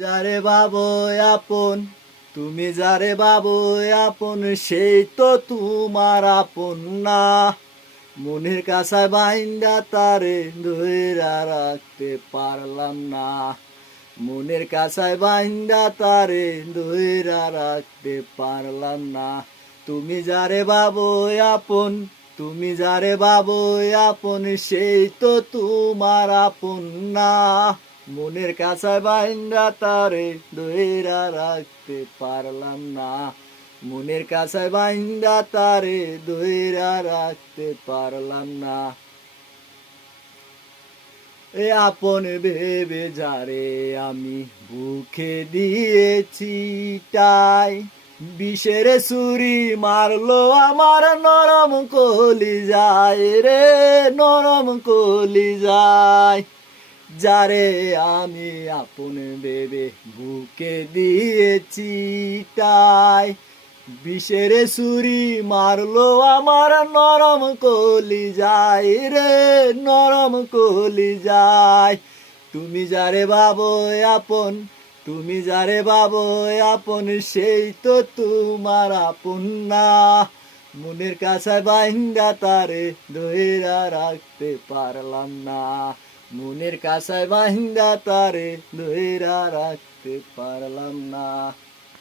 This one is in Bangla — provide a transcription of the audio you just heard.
যারে বাবু আপন, তুমি যারে বাবু আপন, সেই তো তোমার আপন না। মনের কাছে বাইন্দা তারে ধইরা রাখতে পারলাম না। মনের কাছে বাইন্দা তারে ধইরা রাখতে পারলাম না। তুমি যারে বাবু আপন, তুমি যারে বাবু আপন, সেই তো তোমার আপন না। মনের কাছে বাইন্দা তারে ধইরা রাখতে পারলাম না। মনের কাছে বাইন্দা তারে ধইরা রাখতে পারলাম না। এ আপন ভেবে যারে আমি বুকে দিয়েছি তাই, বিষের ছুরি মারলো আমার নরম কলিজায় রে, নরম কলিজায়। যারে আমি আপন ভেবে বুকে দিয়েছি তাই, বিষের ছুরি মারলো আমার নরম কলিজায় রে, নরম কলিজায়। তুমি যারে বাবু আপন, তুমি যারে বাবু আপন, সেই তো তোমার আপন না। মনের কাছে বাইন্দা তারে ধইরা রাখতে পারলাম না। মনের কাছে বাইন্দা তারে ধইরা রাখতে পারলাম না।